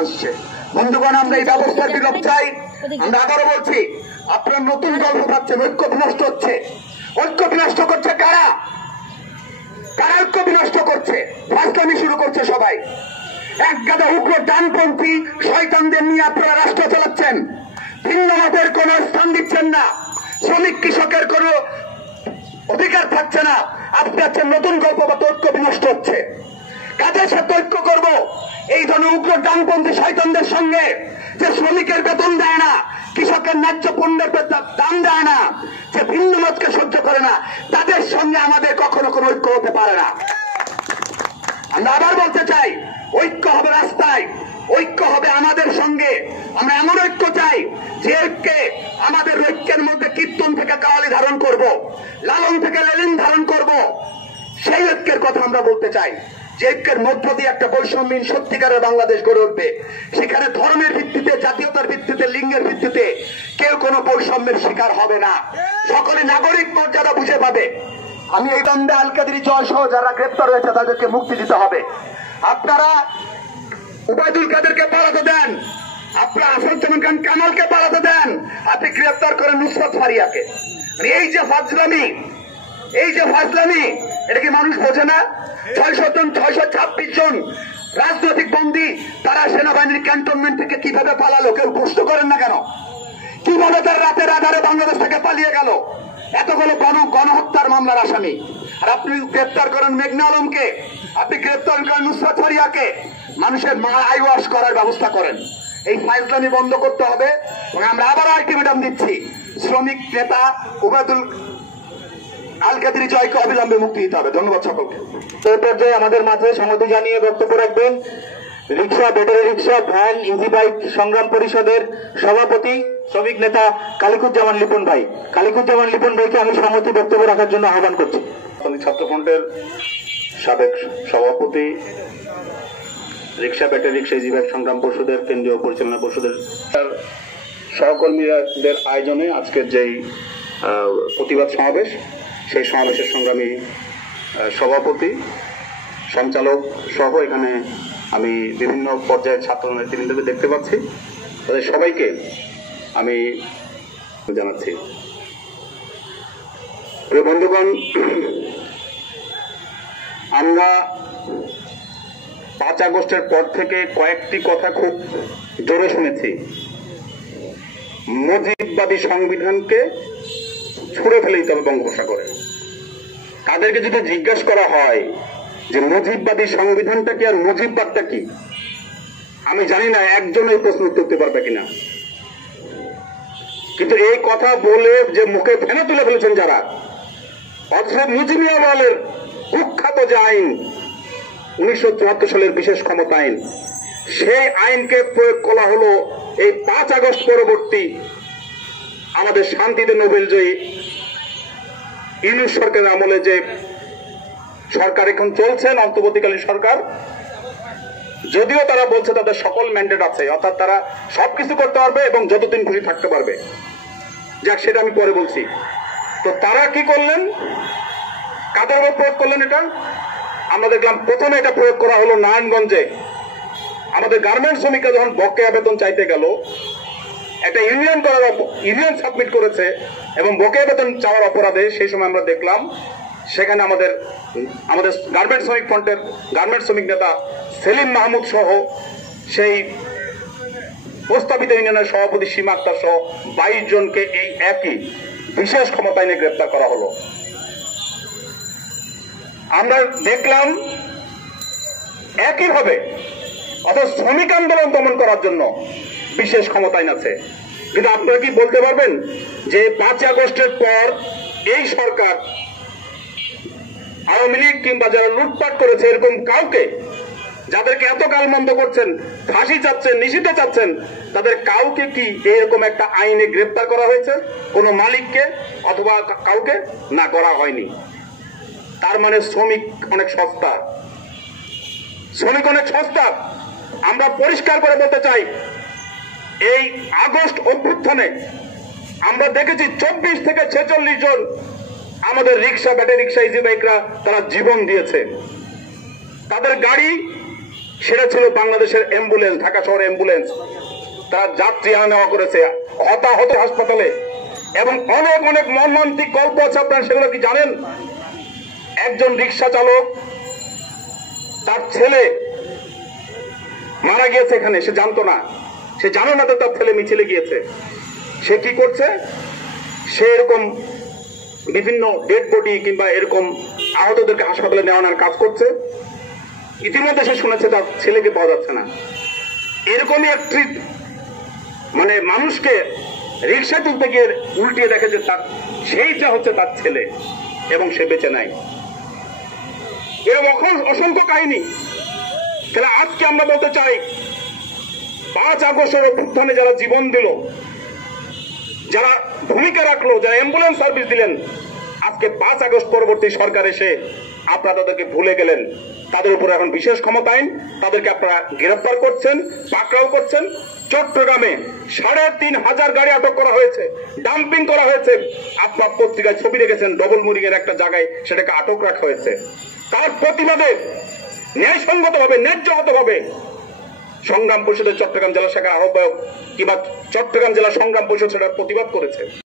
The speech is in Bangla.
আসছে। বন্ধুগণ, আমরা এই ব্যবস্থার বিলোপ চাই। আমরা আবারও বলছি, আপনারা নতুন গল্প পাচ্ছেন। ঐক্য বিনষ্ট হচ্ছে। ঐক্য বিনষ্ট করছে কারা? কারা ঐক্য বিনষ্ট করছে? ফাজলামি শুরু করছে সবাই। এক গাদা উগ্র ডানপন্থী শয়তানদের নিয়ে আপনারা রাষ্ট্র চালাচ্ছেন। ভিন্ন মতের কোন স্থান দিচ্ছেন না। শ্রমিক কৃষকের কোন অধিকার থাকছে না। আপনি আছেন নতুন গল্প বা ঐক্য বিনষ্ট হচ্ছে। কাদের সাথে ঐক্য করব? এই ধরনের উগ্র ডানপন্থী শয়তানদের সঙ্গে, যে শ্রমিকের বেতন দেয় না, কৃষকের ন্যায্য পণ্যের দাম দেয় না, যে ভিন্ন মতকে সহ্য করে না, তাদের সঙ্গে আমাদের কখনো কোনো ঐক্য হতে পারে না। আমরা আবার বলতে চাই, ঐক্য হবে রাস্তায়, ঐক্য হবে আমাদের সঙ্গে। আমরা এমন ঐক্য চাই যে ঐক্যে আমাদের ঐক্যের মধ্যে কীর্তন থেকে কাওয়ালি ধারণ করব, লালন থেকে লেলিন ধারণ করব। সেই ঐক্যের কথা আমরা বলতে চাই, যে ঐক্যের মধ্য দিয়ে একটা বৈষম্যহীন সত্যিকারের বাংলাদেশ গড়ে উঠবে। সেখানে ধর্মের ভিত্তিতে, জাতীয়তার ভিত্তিতে, লিঙ্গের ভিত্তিতে কেউ কোনো বৈষম্যের শিকার হবে না। সকলে নাগরিক মর্যাদা বুঝে পাবে। আমি এই বান্দা আল কাদেরী জয় সহ যারা গ্রেপ্তার হয়েছে তাদেরকে মুক্তি দিতে হবে। আপনারা উবাইদুল কাদেরকে পালাতে দেন, আপনারা আসাদুজ্জামান খান কামালকে পালাতে দেন, আপনি গ্রেপ্তার করেন নুসরাত ফারিয়াকে। এই যে ফাজলামি, এই যে ফাজলামি, এটা কি মানুষ বোঝে না? 626 জন রাজনৈতিক বন্দী তারা সেনাবাহিনীর ক্যান্টনমেন্ট থেকে কিভাবে পালালো? কেউ প্রশ্ন করেন না কেন? কিভাবে তার রাতের আধারে বাংলাদেশ থেকে পালিয়ে গেল? এতগুলো গণহত্যার মামলার আসামি। আর আপনি গ্রেপ্তার করেন মেঘনা আলমকে, আপনি গ্রেপ্তার করেন নুসরাত ফারিয়াকে। মানুষের আই ওয়াশ করার ব্যবস্থা করেন। এই ফাইজলামি বন্ধ করতে হবে। এবং আমরা আবার আলটিমেটাম দিচ্ছি, শ্রমিক নেতা উবাইদুল আল কাদেরী জয়কে অবিলম্বে মুক্তি দিতে হবে। ধন্যবাদ সকলকে। এই পর্যায়ে আমাদের মাঝে সংহতি জানিয়ে বক্তব্য রাখবেন রিক্সা, ব্যাটারি রিক্সা, ভ্যান, ইজি বাইক সংগ্রাম পরিষদের সভাপতি শ্রমিক নেতা কালিকুজ্জামান লিপন ভাই। কালিকুজ্জামান লিপন ভাইকে আমি সংহতি বক্তব্য রাখার জন্য আহ্বান করছি। ছাত্রফ্রন্টের সাবেক সভাপতি, রিক্সা, ব্যাটারি রিক্সা, ইজি বাইক সংগ্রাম পরিষদের কেন্দ্রীয় পরিচালনা পরিষদের সহকর্মীদের আয়োজনে আজকের যেই প্রতিবাদ সমাবেশ, সেই সমাবেশের সংগ্রামী সভাপতি, সঞ্চালক সহ এখানে আমি বিভিন্ন পর্যায়ের ছাত্র নেতৃবৃন্দকে দেখতে পাচ্ছি। তাদের সবাইকে আমি জানাচ্ছি। প্রিয় বন্ধুগণ, আমরা 5 আগস্টের পর থেকে কয়েকটি কথা খুব জোরে শুনেছি। মুজিববাদী সংবিধানকে ছুঁড়ে ফেলে দিতে হবে বঙ্গোপসাগরে। তাদেরকে যদি জিজ্ঞাসা করা হয় যে মুজিববাদী সংবিধানটা কি আর মুজিববাদটা কি, আমি জানি না একজন এই প্রশ্ন উত্তর দিতে পারবে কিনা। কিন্তু এই কথা বলে যে মুখে ফেনা তুলে ফেলেছেন যারা, অথচ মুজিবিয়া আমলের কুখ্যাত যে আইন 1974 সালের বিশেষ ক্ষমতা আইন, সেই আইনকে প্রয়োগ করা হলো এই 5 আগস্ট পরবর্তী আমাদের শান্তিতে নোবেলজয়ী ইউনূস সরকারের আমলে যে সরকার এখন চলছেন, অন্তর্বর্তীকালীন সরকার, যদিও তারা বলছে তাদের সকল ম্যান্ডেট আছে, অর্থাৎ তারা সবকিছু করতে পারবে এবং যতদিন খুশি থাকতে পারবে। যাক, সেটা আমি পরে বলছি। তো তারা কি করলেন, কাদের উপর প্রয়োগ করলেন এটা? আমরা দেখলাম প্রথমে এটা প্রয়োগ করা হলো নারায়ণগঞ্জে। আমাদের গার্মেন্টস শ্রমিকরা যখন বকেয়া বেতন চাইতে গেল, একটা ইউনিয়ন সাবমিট করেছে এবং বকেয়া বেতন চাওয়ার অপরাধে সেই সময় আমরা দেখলাম সেখানে আমাদের গার্মেন্টস শ্রমিক ফ্রন্টের গার্মেন্টস শ্রমিক নেতা সেলিম মাহমুদ সহ সেই প্রস্তাবিত ইউনিয়নের সভাপতি সীমা আক্তার সহ 22 জনকে এই একই বিশেষ ক্ষমতা আইনে গ্রেপ্তার করা হলো। আমরা দেখলাম একইভাবে অর্থাৎ শ্রমিক আন্দোলন দমন করার জন্য বিশেষ ক্ষমতা আইন আছে। কিন্তু আপনারা কি বলতে পারবেন যে 5 আগস্টের পর এই সরকার, আওয়ামী লীগ কিংবা যারা লুটপাট করেছে এরকম কাউকে, যাদেরকে এত গালমন্দ করছেন, ফাঁসি চাচ্ছেন, নিষিদ্ধ চাচ্ছেন, তাদের কাউকে কি এরকম একটা আইনে গ্রেপ্তার করা হয়েছে? কোনো মালিককে অথবা কাউকে না করা হয়নি। তার মানে শ্রমিক অনেক সস্তা, শ্রমিক অনেক সস্তা। আমরা পরিষ্কার করে বলতে চাই, এই আগস্ট অভ্যুত্থানে আমরা দেখেছি 24 থেকে 46 জন আমাদের রিক্সা, ব্যাটারি রিক্সা, ইজি বাইকরা তারা জীবন দিয়েছে। তাদের গাড়ি সেটা ছিল বাংলাদেশের অ্যাম্বুলেন্স, ঢাকা শহরে অ্যাম্বুলেন্স। তারা যাত্রী আনা নেওয়া করেছে হতাহত হাসপাতালে, এবং অনেক অনেক মর্মান্তিক গল্প আছে। আপনারা সেগুলো কি জানেন? একজন রিক্সা চালক, তার ছেলে মারা গিয়েছে এখানে, সে জানতো না, সে জানে না যে তার ছেলে মিছিলে গিয়েছে। সে কি করছে? সে এরকম বিভিন্ন ডেড বডি কিংবা এরকম আহতদেরকে হাসপাতালে নেওয়া আনার কাজ করছে। ইতিমধ্যে সে শুনেছে তার ছেলেকে পাওয়া যাচ্ছে না। এরকমই একটি মানে মানুষকে রিক্সা তুলতে গিয়ে উল্টিয়ে দেখে যে তার সেইটা হচ্ছে তার ছেলে, এবং সে বেঁচে নাই। এরকম অসংখ্য কাহিনী। তাহলে আজকে আমরা বলতে চাই, 5 আগস্টের অভ্যুত্থানে যারা জীবন দিল, যারা ভূমিকা রাখলো, যারা অ্যাম্বুলেন্স সার্ভিস দিলেন, আজকে 5 আগস্ট পরবর্তী সরকার এসে আপনারা তাদেরকে ভুলে গেলেন। তাদের উপর এখন বিশেষ ক্ষমতা আইন, তাদেরকে আপনারা গ্রেফতার করছেন, পাকড়াও করছেন। চট্টগ্রামে 3500 গাড়ি আটক করা হয়েছে, ডাম্পিং করা হয়েছে। আপনার পত্রিকায় ছবি রেখেছেন, ডবল মুরিং এর একটা জায়গায় সেটাকে আটক রাখা হয়েছে। তার প্রতিবাদে ন্যায়সঙ্গতভাবে, ন্যায্যগতভাবে সংগ্রাম পরিষদের চট্টগ্রাম জেলা শাখার আহ্বায়ক কিংবা চট্টগ্রাম জেলা সংগ্রাম পরিষদ সেটার প্রতিবাদ করেছে।